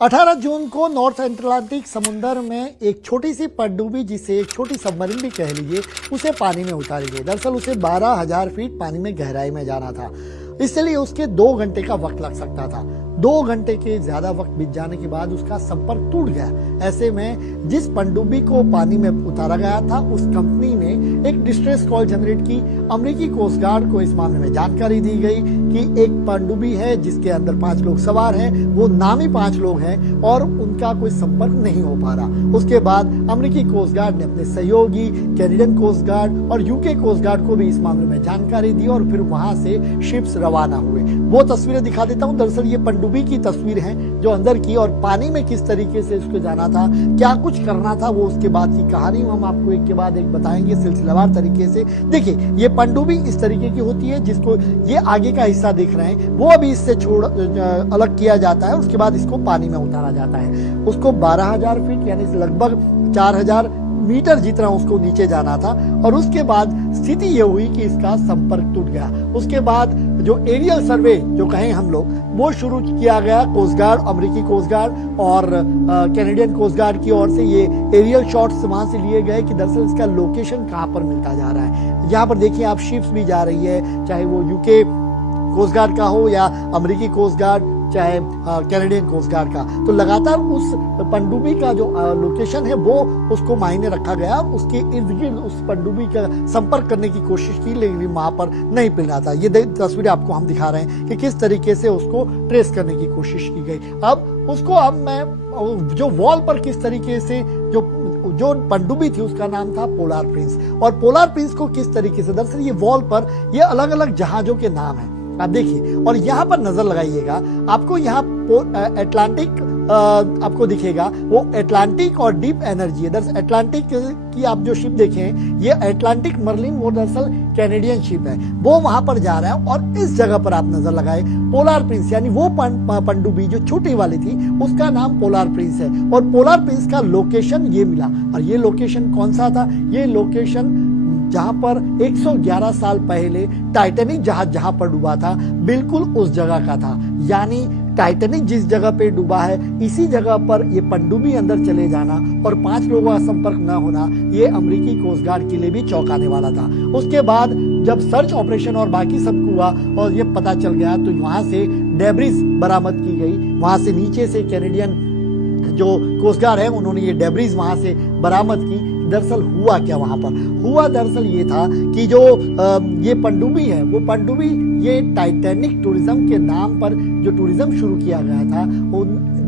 18 जून को north Atlantic समुंदर में एक छोटी सी पनडुब्बी, जिसे एक छोटी सबमरीन भी कह लीजिए, उसे पानी में उतारी गई। दरअसल उसे 12,000 फीट पानी में गहराई में जाना था, इसलिए उसके 2 घंटे का वक्त लग सकता था। 2 घंटे के ज्यादा वक्त बीत जाने के बाद उसका संपर्क टूट गया। ऐसे में जिस पनडुब्बी को पानी में उतारा गया था, उस कंपनी ने एक डिस्ट्रेस कॉल जनरेट की। अमेरिकी कोस्ट गार्ड को इस मामले में जानकारी दी गई कि एक पनडुब्बी है जिसके अंदर 5 लोग सवार हैं, वो नामी 5 लोग हैं और उनका कोई संपर्क नहीं हो पा रहा। उसके बाद अमेरिकी कोस्ट गार्ड ने अपने सहयोगी कैनेडियन कोस्ट गार्ड और यूके कोस्ट गार्ड को भी इस मामले में जानकारी दी और फिर वहां से शिप्स रवाना हुए। वो तस्वीरें दिखा देता हूं। दरअसल ये पनडुब्बी की तस्वीर है जो अंदर की, और पानी में किस तरीके से उसको जाना था, क्या कुछ करना था, वो उसके बाद की कहानी हम आपको एक के बाद एक बताएंगे सिलसिलेवार तरीके से। देखिए, ये पनडुब्बी इस तरीके की होती है जिसको ये आगे का हिस्सा दिख रहे हैं, वो अभी इससे अलग किया जाता है। उसके बाद इसको पानी में उतारा जाता है। उसको 12,000 फीट यानी लगभग 4,000 मीटर जितना उसको नीचे जाना था, और उसके बाद स्थिति ये हुई कि इसका संपर्क टूट गया। उसके बाद जो एरियल सर्वे जो कहें हम लोग, वो शुरू किया गया। कोस्ट गार्ड, अमेरिकी कोस्ट गार्ड और कैनेडियन कोस्ट गार्ड की ओर से ये एरियल शॉट्स वहां से लिए गए कि दरअसल इसका लोकेशन कहां पर मिलता जा रहा है। यहाँ पर देखिए आप, शिप्स भी जा रही है, चाहे वो यूके कोस्ट गार्ड का हो या अमेरिकी कोस्ट गार्ड, चाहे कैनेडियन कोस्ट गार्ड का। तो लगातार उस पनडुब्बी का जो लोकेशन है वो उसको मायने रखा गया। उसके इर्द गिर्द उस पनडुब्बी का संपर्क करने की कोशिश की, लेकिन वहां पर नहीं मिल रहा था। ये तस्वीरें आपको हम दिखा रहे हैं कि किस तरीके से उसको ट्रेस करने की कोशिश की गई। अब उसको मैं जो वॉल पर किस तरीके से जो पनडुब्बी थी उसका नाम था पोलार प्रिंस, और पोलार प्रिंस को किस तरीके से, दरअसल ये वॉल पर ये अलग अलग जहाजों के नाम है, आप देखिए। और यहाँ पर नजर लगाइएगा, आपको यहाँ अटलांटिक आपको दिखेगा, वो अटलांटिक और डीप एनर्जी है। दरअसल अटलांटिक की आप जो शिप देखें, ये अटलांटिक मर्लिन, वो दरअसल कैनेडियन शिप है, वो वहां पर जा रहा है। और इस जगह पर आप नजर लगाए, पोलार प्रिंस यानी वो पनडुब्बी जो छोटी वाली थी, उसका नाम पोलार प्रिंस है। और पोलार प्रिंस का लोकेशन ये मिला, और ये लोकेशन कौन सा था? ये लोकेशन जहां पर 111 साल पहले टाइटैनिक जहाज जहां पर डूबा था, बिल्कुल उस जगह का था। यानी टाइटैनिक जिस जगह पे डूबा है, इसी जगह पर ये पनडुब्बी अंदर चले जाना और 5 लोगों का संपर्क न होना, ये अमेरिकी कोस्ट गार्ड के लिए भी चौंकाने वाला था। उसके बाद जब सर्च ऑपरेशन और बाकी सब हुआ और ये पता चल गया, तो वहां से डेब्रिस बरामद की गई। वहां से नीचे से कैनेडियन जो कोस्ट गार्ड है, उन्होंने ये डेब्रिस वहां से बरामद की। दरअसल हुआ क्या वहां पर? हुआ दरअसल ये था कि जो ये पनडुब्बी है, वो पनडुब्बी ये टाइटैनिक टूरिज्म के नाम पर जो टूरिज्म शुरू किया गया था,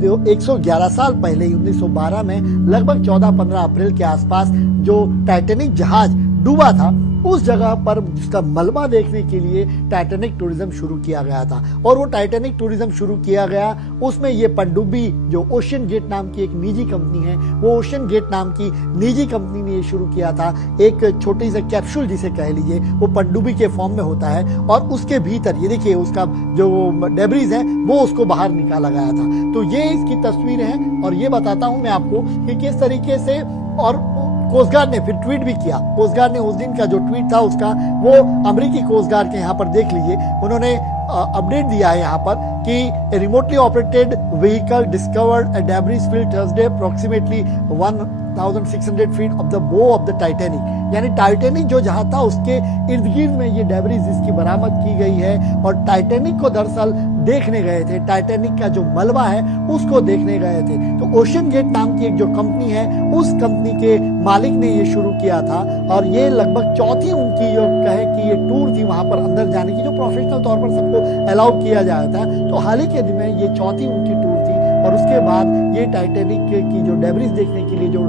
जो 111 साल पहले 1912 में लगभग 14-15 अप्रैल के आसपास जो टाइटैनिक जहाज डूबा था, उस जगह पर जिसका मलबा देखने के लिए टाइटैनिक टूरिज्म शुरू किया गया था। और वो टाइटैनिक टूरिज्म शुरू किया गया, उसमें ये पनडुब्बी जो ओशियन गेट नाम की एक निजी कंपनी है, वो ओशियन गेट नाम की निजी कंपनी ने ये शुरू किया था। एक छोटी सी कैप्सूल जिसे कह लीजिए, वो पनडुब्बी के फॉर्म में होता है, और उसके भीतर ये देखिए उसका जो डेब्रिस है वो उसको बाहर निकाला गया था। तो ये इसकी तस्वीर है, और ये बताता हूं मैं आपको कि किस तरीके से। और कोस्ट गार्ड ने फिर ट्वीट भी किया। कोस्ट गार्ड ने उस दिन का जो ट्वीट था उसका, वो अमेरिकी कोस्ट गार्ड के यहाँ पर देख लीजिए, उन्होंने अपडेट दिया है यहाँ पर कि remotely operated vehicle discovered a debris field Thursday approximately 1600 feet of the बो ऑफ द टाइटैनिक। यानी टाइटैनिक जो जहां था उसके इर्द गिर्द में ये डेब्रिस इसकी बरामद की गई है। और टाइटैनिक को दरअसल देखने गए थे, टाइटैनिक का जो मलबा है उसको देखने गए थे। तो ओशियन गेट नाम की एक जो कंपनी है, उस कंपनी के मालिक ने ये शुरू किया था, और ये लगभग चौथी उनकी जो कहे कि ये टूर थी वहां पर अंदर जाने की, जो प्रोफेशनल तौर पर सबको अलाउ किया जाता है। तो हाल ही के दिन में ये चौथी उनकी टूर थी। और उसके बाद ये टाइटैनिक की जो डेब्रिस देखने के लिए जो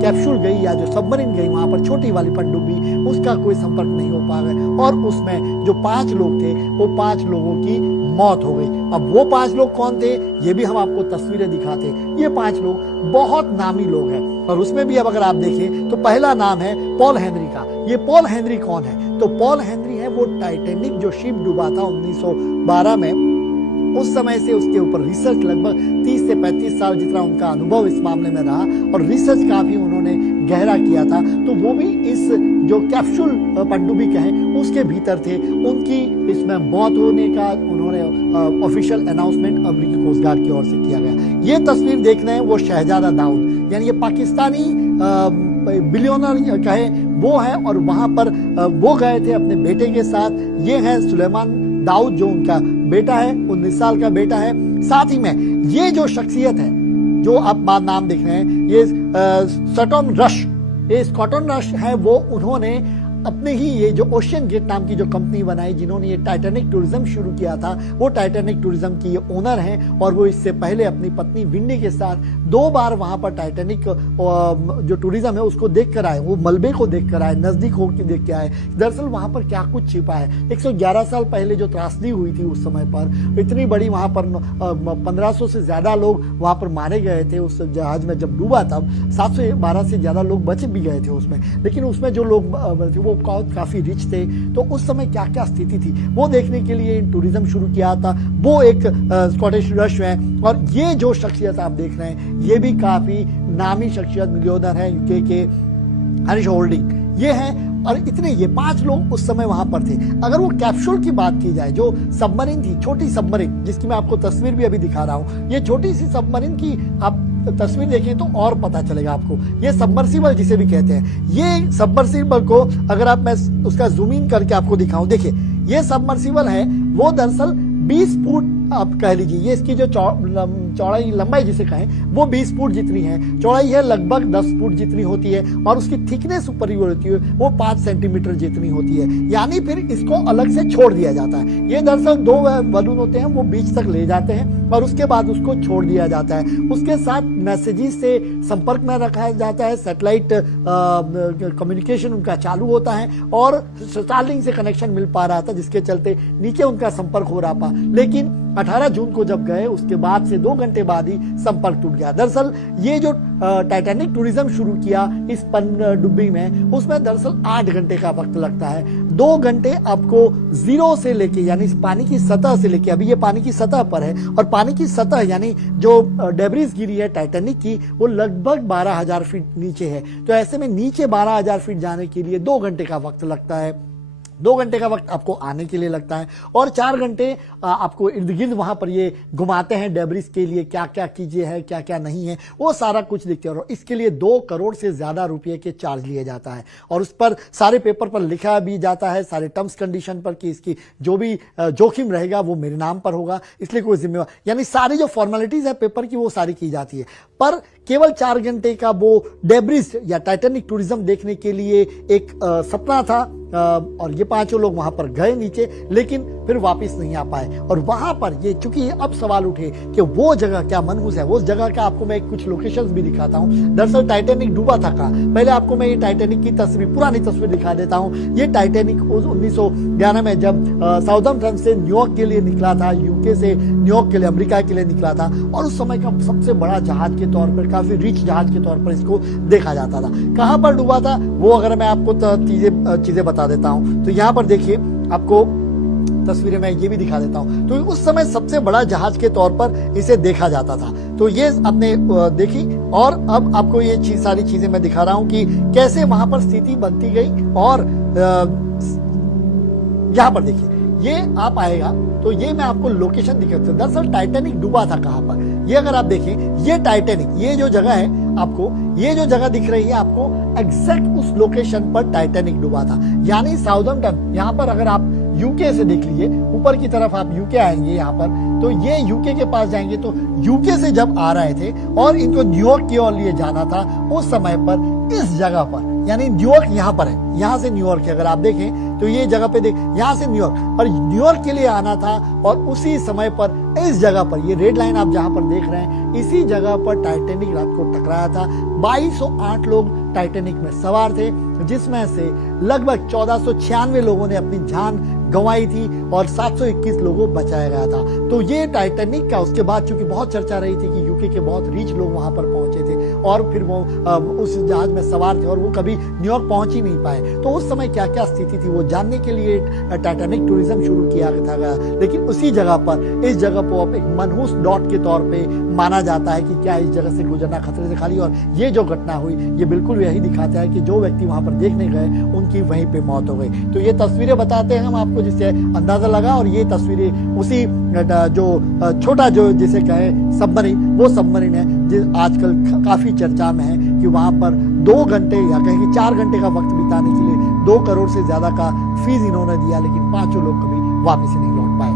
कैप्सूल गई या जो सबमरीन गई, वहां पर छोटी वाली पनडुब्बी, उसका कोई संपर्क नहीं हो पा गया। और उसमें जो 5 लोग थे, वो 5 लोगों की मौत हो गई। अब वो 5 लोग कौन थे, ये भी हम आपको तस्वीरें दिखाते। ये 5 लोग बहुत नामी लोग हैं, और उसमें भी अब अगर आप देखें तो पहला नाम है पॉल हेनरी का। ये पॉल हेनरी कौन है? तो पॉल हेनरी है वो टाइटैनिक जो शिप डूबा था 1912 में, उस समय से उसके ऊपर रिसर्च, लगभग 30 से 35 साल जितना उनका अनुभव इस मामले में रहा, और रिसर्च काफी उन्होंने गहरा किया था, तो वो भी इस जो कैप्सूल पनडुब्बी कहें उसके भीतर थे। उनकी इसमें मौत होने का उन्होंने ऑफिशियल अनाउंसमेंट अमेरिकी कोस्ट गार्ड की ओर से किया गया। ये तस्वीर देख रहे हैं वो शहजादा दाऊद, यानी ये पाकिस्तानी बिलियनर कहे वो है, और वहां पर वो गए थे अपने बेटे के साथ। ये है सुलेमान दाऊद जो उनका बेटा है, 19 साल का बेटा है। साथ ही में ये जो शख्सियत है जो आप बाद नाम देख रहे हैं, ये स्कॉटन रश, ये स्कॉटन रश है, वो उन्होंने अपने ही ये जो ओशियन गेट नाम की जो कंपनी बनाई, जिन्होंने ये टाइटैनिक टूरिज्म शुरू किया था, वो टाइटैनिक टूरिज्म की ये ओनर हैं। और वो इससे पहले अपनी पत्नी विंडी के साथ 2 बार वहां पर टाइटैनिक जो टूरिज्म है उसको देख कर आए, वो मलबे को देख कर आए, नजदीक होकर देख के आए। दरअसल वहां पर क्या कुछ छिपा है। 111 साल पहले जो त्रासदी हुई थी उस समय पर, इतनी बड़ी वहां पर 1500 से ज्यादा लोग वहां पर मारे गए थे उस जहाज में जब डूबा, तब 712 से ज्यादा लोग बच भी गए थे उसमें। लेकिन उसमें जो लोग काफी रिच थे, तो उस समय क्या क्या स्थिति थी वो देखने के लिए टूरिज्म शुरू किया था। वो एक स्कॉटिश रश है। और ये जो शख्सियत आप देख रहे हैं ये भी काफी नामी शख्सियत, मिलियनर है यूके के, हरीश होल्डिंग ये है। और इतने ये 5 लोग उस समय वहां पर थे। अगर वो कैप्सूल की बात की जाए, जो सबमरीन थी, छोटी सबमरीन, जिसकी मैं आपको तस्वीर भी अभी दिखा रहा हूं, ये छोटी सी सबमरीन की आप तस्वीर देखें तो और पता चलेगा आपको। ये सबमर्सिबल जिसे भी कहते हैं, ये सबमर्सिबल को अगर आप मैं उसका जूम इन करके आपको दिखाऊं, देखिए ये सबमर्सिबल है, वो दरअसल 20 फुट आप कह लीजिए, ये इसकी जो चौड़ाई लंबाई जिसे कहें वो 20 फुट जितनी है, चौड़ाई है लगभग 10 फुट जितनी होती है, और उसकी थिकनेस ऊपर होती है वो 5 सेंटीमीटर जितनी होती है। यानी फिर इसको अलग से छोड़ दिया जाता है। ये दरअसल 2 बलून होते हैं, वो बीच तक ले जाते हैं और उसके बाद उसको छोड़ दिया जाता है। उसके साथ मैसेजेस से संपर्क में रखा जाता है, सैटेलाइट कम्युनिकेशन उनका चालू होता है, और स्टारलिंक से कनेक्शन मिल पा रहा था, जिसके चलते नीचे उनका संपर्क हो रहा था। लेकिन 18 जून को जब गए उसके बाद से 2 घंटे बाद ही संपर्क टूट गया। दरअसल ये जो टाइटैनिक टूरिज्म शुरू किया इस पनडुब्बी में, उसमें दरअसल 8 घंटे का वक्त लगता है। 2 घंटे आपको जीरो से लेके, यानी पानी की सतह से लेके, अभी ये पानी की सतह पर है, और पानी की सतह यानी जो डेब्रिस गिरी है टाइटैनिक की, वो लगभग 12,000 फीट नीचे है। तो ऐसे में नीचे 12,000 फीट जाने के लिए 2 घंटे का वक्त लगता है। 2 घंटे का वक्त आपको आने के लिए लगता है, और 4 घंटे आपको इर्द गिर्द वहां पर ये घुमाते हैं डेब्रिस के लिए, क्या क्या कीजिए है, क्या क्या नहीं है, वो सारा कुछ दिखते हैं। और इसके लिए 2 करोड़ से ज्यादा रुपए के चार्ज लिए जाता है, और उस पर सारे पेपर पर लिखा भी जाता है, सारे टर्म्स कंडीशन पर, कि इसकी जो भी जोखिम रहेगा वो मेरे नाम पर होगा, इसलिए कोई जिम्मेवार, यानी सारी जो फॉर्मेलिटीज है पेपर की वो सारी की जाती है। पर केवल 4 घंटे का वो डेब्रिस या टाइटैनिक टूरिज्म देखने के लिए एक सपना था, और ये 5 लोग वहां पर गए नीचे, लेकिन फिर वापस नहीं आ पाए। और वहां पर ये चूंकि अब सवाल उठे कि वो जगह क्या मनहूस है, उस जगह का आपको मैं कुछ लोकेशंस भी दिखाता हूं। दरअसल टाइटैनिक डूबा था कहाँ, पहले आपको मैं ये टाइटैनिक की तस्वीर, पुरानी तस्वीर दिखा देता हूं। ये टाइटैनिक 1911 में जब साउथम्पटन से न्यूयॉर्क के लिए निकला था, यूके से न्यूयॉर्क के लिए, अमेरिका के लिए निकला था, और उस समय का सबसे बड़ा जहाज के तौर पर, काफी रिच जहाज के तौर पर इसको देखा जाता था। कहां पर डूबा था वो अगर मैं आपको चीजें बता देता हूं, तो यहां पर देखिए, आपको तस्वीरें मैं ये भी दिखा देता हूं। तो उस समय सबसे बड़ा जहाज के तौर पर इसे देखा जाता था। तो ये आपने देखी, और अब आपको ये सारी चीजें मैं दिखा रहा हूं कि कैसे वहां पर स्थिति बनती गई। और यहां पर देखिए, ये आप आएगा तो ये मैं आपको लोकेशन दिखाता हूं। दरअसल टाइटैनिक डूबा था कहां पर, ये अगर आप देखें, ये टाइटैनिक, ये जो जगह है आपको, ये जो जगह दिख रही है आपको, एग्जैक्ट उस लोकेशन पर टाइटैनिक डूबा था। यानी साउथम्पटन, यहाँ पर अगर आप यूके से देख लीजिए, ऊपर की तरफ आप यूके आएंगे यहाँ पर, तो ये यूके के पास जाएंगे, तो यूके से जब आ रहे थे और इनको न्यूयॉर्क की ओर लिए जाना था, उस समय पर इस जगह पर, यानी न्यूयॉर्क यहाँ पर है, यहाँ से न्यूयॉर्क अगर आप देखें तो ये जगह पे देख, यहाँ से न्यूयॉर्क, और न्यूयॉर्क के लिए आना था, और उसी समय पर इस जगह पर, ये रेड लाइन आप जहां पर देख रहे हैं, इसी जगह पर टाइटैनिक रात को टकराया था। 2208 लोग टाइटैनिक में सवार थे, जिसमें से लगभग 1496 लोगों ने अपनी जान गंवाई थी और 721 लोगों को बचाया गया था। तो ये टाइटैनिक का उसके बाद चूंकि बहुत चर्चा रही थी कि यूके के बहुत रिच लोग वहां पर पहुंचे थे और फिर वो उस जहाज में सवार थे और वो कभी न्यूयॉर्क पहुंच ही नहीं पाए। तो उस समय क्या क्या स्थिति थी वो जानने के लिए टाइटैनिक टूरिज्म शुरू किया था। लेकिन उसी जगह पर इस जगह को एक मनहूस डॉट के तौर पे माना जाता है कि क्या इस जगह से गुजरना खतरे से खाली। और ये जो घटना हुई ये बिल्कुल यही दिखाता है कि जो व्यक्ति वहां पर देखने गए उनकी वहीं पे मौत हो गई। तो ये तस्वीरें बताते हैं हम आपको जिससे अंदाजा लगा। और ये तस्वीरें उसी जो छोटा जो जिसे कहें सबमरीन, वो सबमरीन है जो आजकल काफी चर्चा में है कि वहां पर 2 घंटे या कहें कि 4 घंटे का वक्त बिताने के लिए 2 करोड़ से ज्यादा का फीस इन्होंने दिया, लेकिन 5 लोग कभी वापस ही नहीं लौट पाए।